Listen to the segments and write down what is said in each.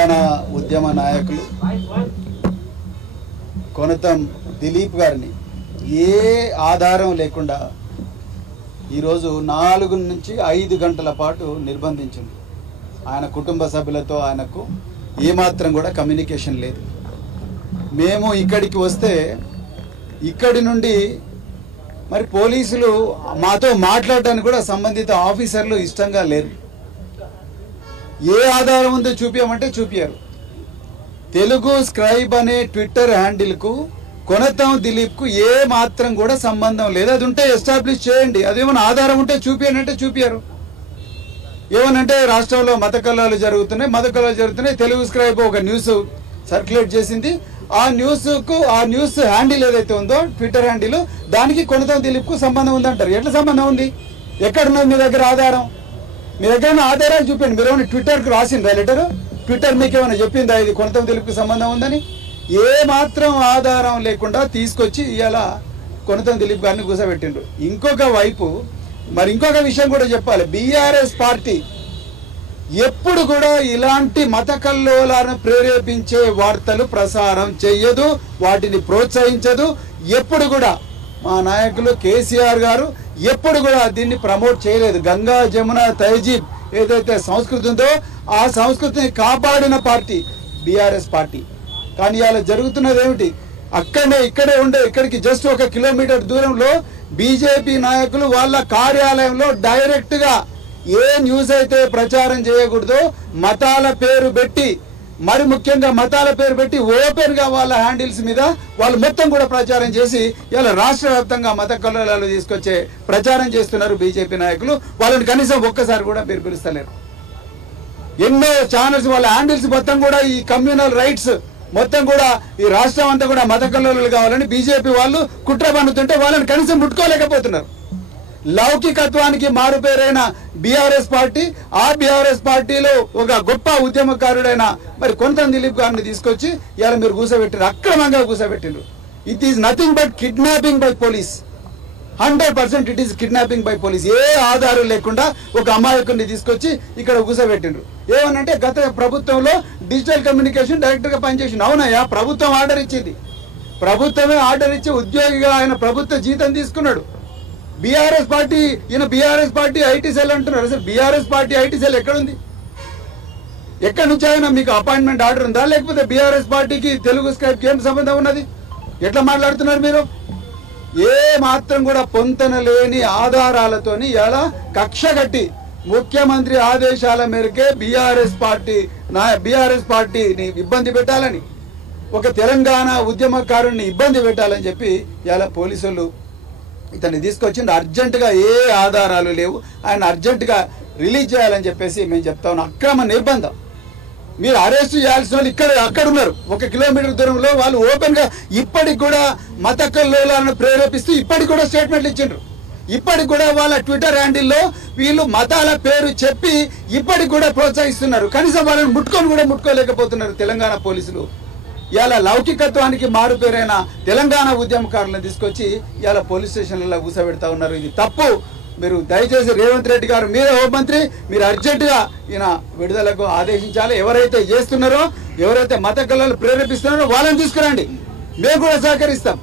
తెలంగాణ ఉద్యమ నాయకులు కొనతం దిలీప్ గారిని ఏ ఆధారం లేకుండా ఈరోజు 4 నుంచి 5 గంటల పాటు నిర్బంధించింది. ఆయన కుటుంబ సభ్యులతో ఆయనకు ఏమాత్రం కూడా కమ్యూనికేషన్ లేదు. మేము ఇక్కడికి వస్తే ఇక్కడి నుండి మరి పోలీసులు మాతో మాట్లాడడానికి కూడా సంబంధిత ఆఫీసర్లు ఇష్టంగా లేరు. ఏ ఆధారం ఉందో చూపించమంటే చూపించారు. తెలుగు స్క్రైబ్ అనే ట్విట్టర్ హ్యాండిల్కు కొనతం దిలీప్కు ఏ మాత్రం కూడా సంబంధం లేదు. అది ఉంటే ఎస్టాబ్లిష్ చేయండి, అదేమన్నా ఆధారం ఉంటే చూపించండి చూపించారు. ఏమనంటే రాష్ట్రంలో మత కలహాలు జరుగుతున్నాయి, తెలుగు స్క్రైబ్ ఒక న్యూస్ సర్క్యులేట్ చేసింది. ఆ న్యూస్ హ్యాండిల్ ఏదైతే ఉందో ట్విట్టర్ హ్యాండిల్, దానికి కొనతం దిలీప్కు సంబంధం ఉందంటారు. ఎట్లా సంబంధం ఉంది? ఎక్కడున్నది మీ దగ్గర ఆధారం? మీ దగ్గర ఆధారాలు చూపండి. మీరు ఏమైనా ట్విట్టర్కి రాసిందా లెటరు? ట్విట్టర్ మీకు ఏమైనా చెప్పిందా ఇది కొనతం దిలీప్కి సంబంధం ఉందని? ఏ మాత్రం ఆధారం లేకుండా తీసుకొచ్చి ఇలా కొనతం దిలీప్ గారిని కూర్చోబెట్టిండ్రు. ఇంకొక వైపు మరి ఇంకొక విషయం కూడా చెప్పాలి. బీఆర్ఎస్ పార్టీ ఎప్పుడు కూడా ఇలాంటి మత కల్లోలాలను ప్రేరేపించే వార్తలు ప్రసారం చేయదు, వాటిని ప్రోత్సహించదు. ఎప్పుడు కూడా మా నాయకులు కేసీఆర్ గారు ఎప్పుడు కూడా దీన్ని ప్రమోట్ చేయలేదు. గంగా జమున తహజీబ్ ఏదైతే సంస్కృతి ఉందో ఆ సంస్కృతిని కాపాడిన పార్టీ బీఆర్ఎస్ పార్టీ. కానీ ఇలా జరుగుతున్నది ఏమిటి? ఇక్కడికి జస్ట్ 1 కిలోమీటర్ దూరంలో బీజేపీ నాయకులు వాళ్ళ కార్యాలయంలో డైరెక్ట్ గా ఏ న్యూస్ అయితే ప్రచారం చేయకూడదో మతాల పేరు పెట్టి, మరి ముఖ్యంగా మతాల పేరు పెట్టి ఓపెన్ గా వాళ్ళ హ్యాండిల్స్ మీద వాళ్ళు మొత్తం కూడా ప్రచారం చేసి ఇలా రాష్ట్ర వ్యాప్తంగా మత కల్లోలాలు తీసుకొచ్చే ప్రచారం చేస్తున్నారు బీజేపీ నాయకులు. వాళ్ళని కనీసం ఒక్కసారి కూడా మీరు పిలుస్తలేరు. ఎన్నో ఛానల్స్ వాళ్ళ హ్యాండిల్స్ మొత్తం కూడా ఈ కమ్యూనల్ రైట్స్ మొత్తం కూడా ఈ రాష్ట్రం అంతా కూడా మత కల్లోలాలు కావాలని బీజేపీ వాళ్ళు కుట్ర పన్నుతుంటే వాళ్ళని కనీసం ముట్టుకోలేకపోతున్నారు. లౌకికత్వానికి మారుపేరైన బీఆర్ఎస్ పార్టీ, ఆ బీఆర్ఎస్ పార్టీలో ఒక గొప్ప ఉద్యమకారుడైన మరి కొనతం దిలీప్ గారిని తీసుకొచ్చి ఇలా మీరు కూర్చోబెట్టారు, అక్రమంగా కూర్చోబెట్టిండ్రు. It is nothing but kidnapping by police. 100% it is kidnapping by police. ఏ ఆధారం లేకుండా ఒక అమాయకుడిని తీసుకొచ్చి ఇక్కడ కూర్చోబెట్టిండ్రు. ఏమనంటే గత ప్రభుత్వంలో డిజిటల్ కమ్యూనికేషన్ డైరెక్టర్ గా పనిచేసింది. అవునయ్యా, ప్రభుత్వం ఆర్డర్ ఇచ్చింది. ప్రభుత్వమే ఆర్డర్ ఇచ్చి ఉద్యోగిగా ఆయన ప్రభుత్వ జీతం తీసుకున్నాడు. బీఆర్ఎస్ పార్టీ ఐటీ సెల్ అంటున్నారు. అసలు బీఆర్ఎస్ పార్టీ ఐటీ సెల్ ఎక్కడుంది? ఎక్కడి నుంచి అయినా మీకు అపాయింట్మెంట్ ఆర్డర్ ఉందా? లేకపోతే బీఆర్ఎస్ పార్టీకి తెలుగు స్క్రైబ్కి ఏం సంబంధం ఉన్నది? ఎట్లా మాట్లాడుతున్నారు మీరు? ఏ మాత్రం కూడా పొంతన లేని ఆధారాలతోని ఇలా కక్ష కట్టి ముఖ్యమంత్రి ఆదేశాల మేరకే బీఆర్ఎస్ పార్టీని ఇబ్బంది పెట్టాలని, ఒక తెలంగాణ ఉద్యమకారుణ్ణి ఇబ్బంది పెట్టాలని చెప్పి ఇలా పోలీసులు ఇతన్ని తీసుకొచ్చింది. అర్జెంటుగా ఏ ఆధారాలు లేవు, ఆయన అర్జెంటుగా రిలీజ్ చేయాలని చెప్పేసి మేము చెప్తా ఉన్నాం. అక్రమ నిర్బంధం. మీరు అరెస్ట్ చేయాల్సిన వాళ్ళు అక్కడ ఉన్నారు. 1 కిలోమీటర్ దూరంలో వాళ్ళు ఓపెన్ గా ఇప్పటికి కూడా మత కల్లోలాలను ప్రేరేపిస్తూ ఇప్పటికి కూడా స్టేట్మెంట్లు ఇచ్చిండ్రు. ఇప్పటికి కూడా వాళ్ళ ట్విట్టర్ హ్యాండిల్లో వీళ్ళు మతాల పేరు చెప్పి ఇప్పటికి కూడా ప్రోత్సహిస్తున్నారు. కనీసం వాళ్ళని ముట్టుకోలేకపోతున్నారు తెలంగాణ పోలీసులు. ఇలా లౌకికత్వానికి మారుపేరైన తెలంగాణ ఉద్యమకారులను తీసుకొచ్చి ఇలా పోలీస్ స్టేషన్లలో కూర్చోబెడతా ఉన్నారు. ఇది తప్పు. మీరు దయచేసి రేవంత్ రెడ్డి గారు, మీరే హోంమంత్రి, మీరు అర్జెంటుగా ఈయన విడుదలకు ఆదేశించాలి. ఎవరైతే చేస్తున్నారో, ఎవరైతే మత కల్లోలాలు ప్రేరేపిస్తున్నారో వాళ్ళని తీసుకురండి, మేము కూడా సహకరిస్తాం.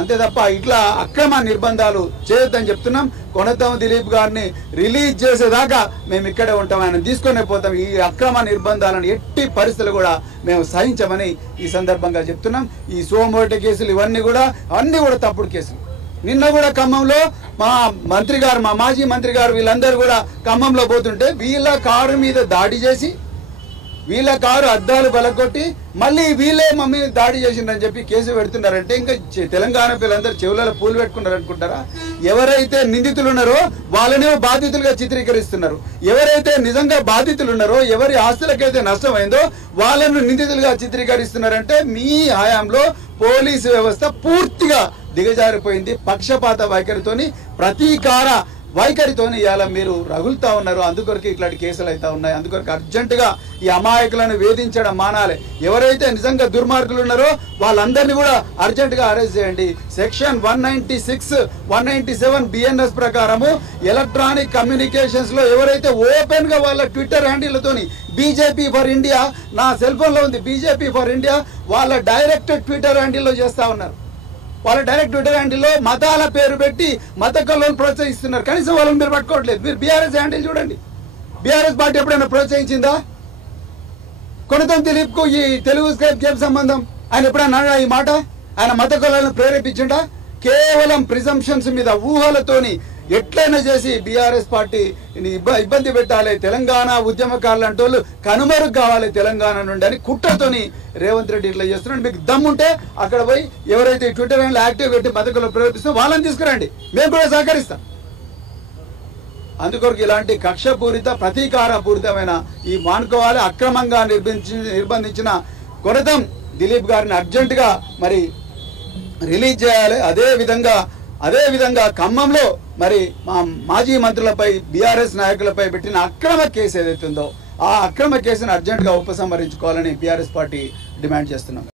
అంతే తప్ప ఇట్లా అక్రమ నిర్బంధాలు చేయొద్దని చెప్తున్నాం. కొనతం దిలీప్ గారిని రిలీజ్ చేసేదాకా మేము ఇక్కడే ఉంటాం, ఆయన తీసుకునే పోతాం. ఈ అక్రమ నిర్బంధాలను ఎట్టి పరిస్థితులు కూడా మేము సహించమని ఈ సందర్భంగా చెప్తున్నాం. ఈ సోమోటి కేసులు ఇవన్నీ కూడా తప్పుడు కేసులు. నిన్న కూడా ఖమ్మంలో మా మాజీ మంత్రి గారు వీళ్ళందరూ కూడా ఖమ్మంలో పోతుంటే వీళ్ళ కారు మీద దాడి చేసి, వీళ్ళ కారు అద్దాలు బలకొట్టి మళ్ళీ వీళ్ళే మమ్మీ దాడి చేసిందని చెప్పి కేసు పెడుతున్నారంటే ఇంకా తెలంగాణ పిల్లలందరూ చెవులలో పూలు పెట్టుకున్నారు అనుకుంటారా? ఎవరైతే నిందితులు ఉన్నారో వాళ్ళనే బాధితులుగా చిత్రీకరిస్తున్నారు. ఎవరైతే నిజంగా బాధితులు ఉన్నారో, ఎవరి ఆస్తులకైతే నష్టమైందో వాళ్ళను నిందితులుగా చిత్రీకరిస్తున్నారంటే మీ హయాంలో పోలీసు వ్యవస్థ పూర్తిగా దిగజారిపోయింది. పక్షపాత వైఖరితోని ప్రతీకార వైఖరితోని ఇవాళ మీరు రగులుతా ఉన్నారు. అందుకొరకు ఇట్లాంటి కేసులు అయితే ఉన్నాయి. అందుకొరకు అర్జెంటుగా ఈ అమాయకులను వేధించడం మానాలి. ఎవరైతే నిజంగా దుర్మార్గులు ఉన్నారో వాళ్ళందరినీ కూడా అర్జెంటుగా అరెస్ట్ చేయండి. సెక్షన్ 196, 197 BNS ప్రకారము ఎలక్ట్రానిక్ కమ్యూనికేషన్స్ లో ఎవరైతే ఓపెన్ గా వాళ్ళ ట్విట్టర్ హ్యాండిల్తోని బీజేపీ ఫర్ ఇండియా, నా సెల్ ఫోన్ లో ఉంది బీజేపీ ఫర్ ఇండియా, వాళ్ళ డైరెక్ట్ ట్విట్టర్ హ్యాండిల్లో చేస్తా ఉన్నారు. వాళ్ళ డైరెక్ట్ ట్విట్టర్ హ్యాండిల్లో మతాల పేరు పెట్టి మత కళ్ళను ప్రోత్సహిస్తున్నారు. కనీసం వాళ్ళని మీరు పట్టుకోవట్లేదు. మీరు బీఆర్ఎస్ హ్యాండిల్ చూడండి. బీఆర్ఎస్ పార్టీ ఎప్పుడైనా ప్రోత్సహించిందా? కొనతం దిలీప్కు ఈ తెలుగు స్క్రైబ్కి ఏం సంబంధం? ఆయన ఎప్పుడైనా అన్నాడా ఈ మాట? ఆయన మత కళలను ప్రేరేపించిండా? కేవలం ప్రిజంప్షన్స్ మీద ఊహలతోని ఎట్లయినా చేసి బీఆర్ఎస్ పార్టీ ఇబ్బంది పెట్టాలి, తెలంగాణ ఉద్యమకారులు అంటే వాళ్ళు కనుమరుగు కావాలి తెలంగాణ నుండి అని కుట్రతోని రేవంత్ రెడ్డి ఇట్లా చేస్తున్నాడు. మీకు దమ్ముంటే అక్కడ పోయి ఎవరైతే ట్విట్టర్ హ్యాండిల్ యాక్టివ్ పెట్టి మతకులు ప్రేరేపిస్తారో వాళ్ళని తీసుకురండి, మేము కూడా సహకరిస్తాం. అందుకొరకు ఇలాంటి కక్షపూరిత ప్రతీకారపూరితమైన ఈ మానుకోవాలి. అక్రమంగా నిర్బంధించిన కొనతం దిలీప్ గారిని అర్జెంటుగా మరి రిలీజ్ చేయాలి. అదే విధంగా ఖమ్మంలో మరి మా మాజీ మంత్రులపై బీఆర్ఎస్ నాయకులపై పెట్టిన అక్రమ కేసు ఏదైతే ఉందో ఆ అక్రమ కేసును అర్జెంటుగా ఉపసంహరించుకోవాలని బీఆర్ఎస్ పార్టీ డిమాండ్ చేస్తున్నాం.